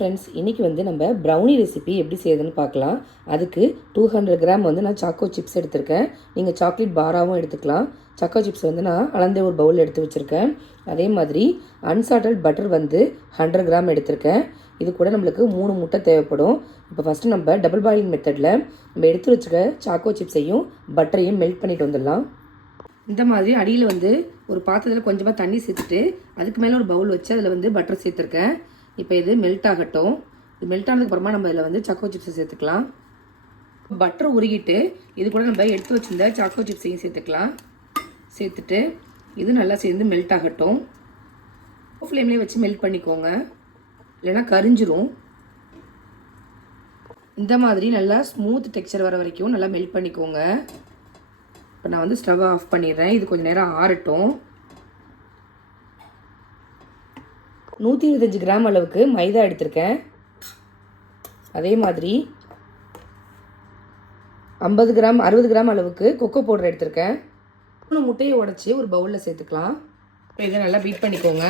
Friends, இன்றைக்கி வந்து நம்ம ப்ரௌனி ரெசிபி எப்படி செய்யுதுன்னு பார்க்கலாம். அதுக்கு 200 கிராம் வந்து நான் சாக்கோ சிப்ஸ் எடுத்திருக்கேன். நீங்கள் சாக்லேட் பாராவும் எடுத்துக்கலாம். சாக்கோ சிப்ஸ் வந்து நான் அளந்த ஒரு பவுல் எடுத்து வச்சுருக்கேன். அதே மாதிரி அன்சால்டட் பட்டர் வந்து 100 கிராம் எடுத்திருக்கேன். இது கூட நம்மளுக்கு 3 முட்டை தேவைப்படும். இப்போ ஃபஸ்ட்டு நம்ம டபுள் பாயிலிங் மெத்தடில் நம்ம எடுத்து வச்சுக்க சாக்கோ சிப்ஸையும் பட்டரையும் மெல்ட் பண்ணிட்டு வந்துடலாம். இந்த மாதிரி அடியில் வந்து ஒரு பாத்திரத்தில் கொஞ்சமாக தண்ணி சேர்த்துட்டு அதுக்கு மேலே ஒரு பவுல் வச்சு அதில் வந்து பட்டர் சேர்த்துருக்கேன். இப்போ இது மெல்ட் ஆகட்டும். இது மெல்ட் ஆனதுக்கப்புறமா நம்ம இதில் வந்து சாக்கோ சிப்ஸை சேர்த்துக்கலாம். பட்டர் உருகிட்டு இது கூட நம்ம எடுத்து வச்சுருந்த சாக்கோ சிப்ஸையும் சேர்த்துக்கலாம். சேர்த்துட்டு இது நல்லா சேர்ந்து மெல்ட் ஆகட்டும். ஃப்ளேம்லேயே வச்சு மெல்ட் பண்ணிக்கோங்க, இல்லைன்னா கரிஞ்சிரும். இந்த மாதிரி நல்லா ஸ்மூத் டெக்ஸ்சர் வர வரைக்கும் நல்லா மெல்ட் பண்ணிக்கோங்க. இப்போ நான் வந்து ஸ்டவ் ஆஃப் பண்ணிடுறேன். இது கொஞ்சம் நேரம் ஆறட்டும். 125 கிராம் அளவுக்கு மைதா எடுத்திருக்கேன். அதே மாதிரி 60 கிராம் அளவுக்கு கொக்கோ பவுடர் எடுத்திருக்கேன். 3 முட்டையை உடச்சி ஒரு பவுலில் சேர்த்துக்கலாம். இப்போ இதை நல்லா பீட் பண்ணிக்கோங்க.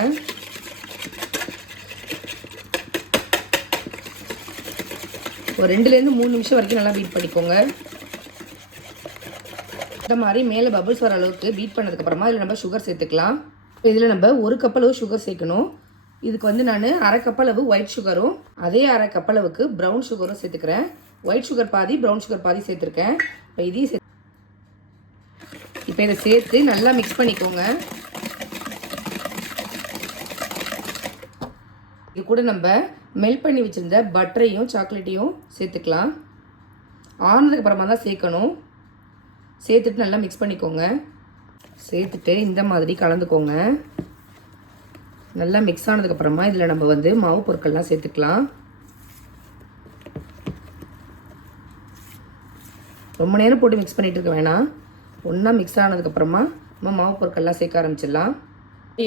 ஒரு 2லேருந்து 3 நிமிஷம் வரைக்கும் நல்லா பீட் பண்ணிக்கோங்க. இந்த மாதிரி மேலே பபிள்ஸ் வர அளவுக்கு பீட் பண்ணதுக்கப்புறமா இதில் நம்ம சுகர் சேர்த்துக்கலாம். இதில் நம்ம 1 கப் அளவு சுகர் சேர்க்கணும். இதுக்கு வந்து நான் 1/2 கப் அளவு ஒயிட் சுகரும் அதே 1/2 கப் அளவுக்கு ப்ரௌன் சுகரும் சேர்த்துக்கிறேன். ஒயிட் சுகர் பாதி, ப்ரௌன் சுகர் பாதி சேர்த்துருக்கேன். இப்போ இதையும் இப்போ இதை சேர்த்து நல்லா மிக்ஸ் பண்ணிக்கோங்க. இது கூட நம்ம மெல்ட் பண்ணி வச்சுருந்த பட்டரையும் சாக்லேட்டையும் சேர்த்துக்கலாம். ஆனதுக்கு அப்புறமா தான் சேர்க்கணும். சேர்த்துட்டு நல்லா மிக்ஸ் பண்ணிக்கோங்க. சேர்த்துட்டு இந்த மாதிரி கலந்துக்கோங்க. நல்லா மிக்ஸ் ஆனதுக்கப்புறமா இதில் நம்ம வந்து மாவு பொருட்கள்லாம் சேர்த்துக்கலாம். ரொம்ப நேரம் போட்டு மிக்ஸ் பண்ணிகிட்டு இருக்க வேணாம். ஒன்றா மிக்ஸ் ஆனதுக்கப்புறமா நம்ம மாவு பொருட்கள்லாம் சேர்க்க ஆரம்பிச்சிடலாம்.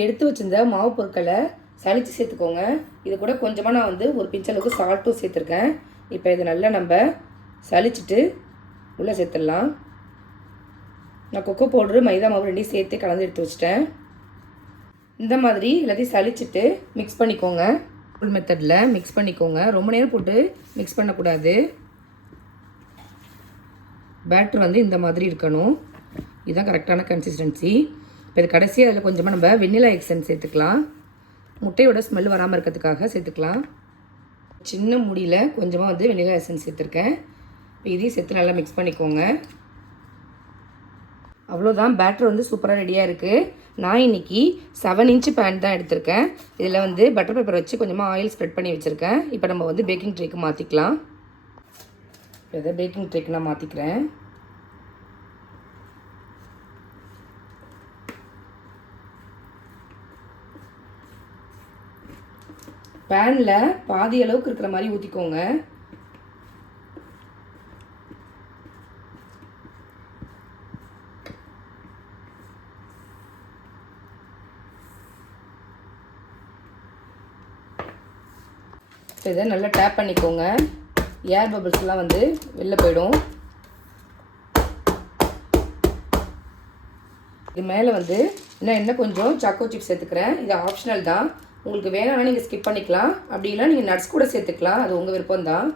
எடுத்து வச்சுருந்த மாவு பொருட்களை சளிச்சு சேர்த்துக்கோங்க. இது கூட கொஞ்சமாக நான் வந்து ஒரு பிஞ்ச் அளவுக்கு சால்ட்டும் சேர்த்துருக்கேன். இப்போ இதை நல்லா நம்ம சளிச்சிட்டு உள்ளே சேர்த்துடலாம். நான் கொக்கோ பவுட்ரு மைதா மாவு ரெண்டையும் சேர்த்து கலந்து எடுத்து வச்சிட்டேன். இந்த மாதிரி எல்லாத்தையும் சளிச்சிட்டு மிக்ஸ் பண்ணிக்கோங்க. ஃபுல் மெத்தடில் மிக்ஸ் பண்ணிக்கோங்க. ரொம்ப நேரம் போட்டு மிக்ஸ் பண்ணக்கூடாது. பேட்டர் வந்து இந்த மாதிரி இருக்கணும். இதுதான் கரெக்டான கன்சிஸ்டன்சி. இப்போ இது கடைசியாக அதில் கொஞ்சமாக நம்ம வெண்ணிலா எக்ஸன்ஸ் சேர்த்துக்கலாம். முட்டையோட ஸ்மெல் வராமல் இருக்கிறதுக்காக சேர்த்துக்கலாம். சின்ன முடியில் கொஞ்சமாக வந்து வெண்ணிலா எசன்ஸ் சேர்த்துருக்கேன். இப்போ இதையும் சேர்த்து நல்லா மிக்ஸ் பண்ணிக்கோங்க. அவ்வளோதான், பேட்டர் வந்து சூப்பராக ரெடியாக இருக்குது. நான் இன்றைக்கி 7 இன்ச்சு பேன் தான் எடுத்திருக்கேன். இதில் வந்து பட்டர் பேப்பர் வச்சு கொஞ்சமாக ஆயில் ஸ்ப்ரெட் பண்ணி வச்சுருக்கேன். இப்போ நம்ம வந்து பேக்கிங் ட்ரேக்கு மாற்றிக்கலாம். இதை பேக்கிங் ட்ரேக்கு நான் மாற்றிக்கிறேன். பேனில் பாதி அளவுக்கு இருக்கிற மாதிரி ஊற்றிக்கோங்க. இதை நல்லா டேப் பண்ணிக்கோங்க. ஏர் பபிள்ஸ்லாம் வந்து வெளில போயிடும். இது மேலே வந்து இன்னும் கொஞ்சம் சாக்கோ சிப்ஸ் சேர்த்துக்கிறேன். இது ஆப்ஷனல் தான். உங்களுக்கு வேணாம்னா நீங்கள் ஸ்கிப் பண்ணிக்கலாம். அப்படி இல்லை நீங்கள் நட்ஸ் கூட சேர்த்துக்கலாம். அது உங்கள் விருப்பம் தான்.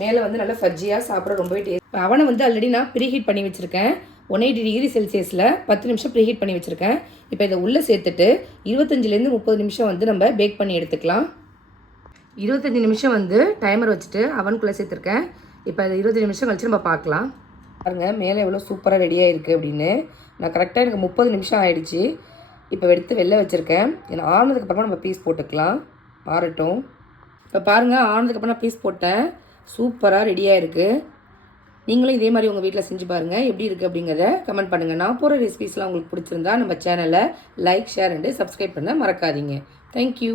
மேலே வந்து நல்லா ஃபஜ்ஜியாக சாப்பிட ரொம்பவே டேஸ்ட். அவனை வந்து ஆல்ரெடி நான் ப்ரீஹீட் பண்ணி வச்சுருக்கேன். 180 டிகிரி செல்சியஸில் 10 நிமிஷம் ப்ரீஹீட் பண்ணி வச்சுருக்கேன். இப்போ இதை உள்ளே சேர்த்துட்டு 25லேருந்து 30 நிமிஷம் வந்து நம்ம பேக் பண்ணி எடுத்துக்கலாம். 25 நிமிஷம் வந்து டைமர் வச்சுட்டு அவனுக்குள்ளே சேர்த்துருக்கேன். இப்போ அது 25 நிமிஷம் கழிச்சு நம்ம பார்க்கலாம். பாருங்கள் மேலே எவ்வளோ சூப்பராக ரெடியாக இருக்குது அப்படின்னு. நான் கரெக்டாக எனக்கு 30 நிமிஷம் ஆகிடுச்சு. இப்போ எடுத்து வெளில வச்சுருக்கேன். ஏன்னா ஆனதுக்கப்புறமா நம்ம பீஸ் போட்டுக்கலாம். ஆறட்டும். இப்போ பாருங்கள், ஆனதுக்கப்புறம் நான் பீஸ் போட்டேன். சூப்பராக ரெடியாக இருக்குது. நீங்களும் இதே மாதிரி உங்கள் வீட்டில் செஞ்சு பாருங்கள். எப்படி இருக்குது அப்படிங்கிறத கமெண்ட் பண்ணுங்கள். நான் போகிற ரெசிபீஸ்லாம் உங்களுக்கு பிடிச்சிருந்தா நம்ம சேனலை லைக், ஷேர் அண்டு சப்ஸ்கிரைப் பண்ண மறக்காதீங்க. தேங்க்யூ.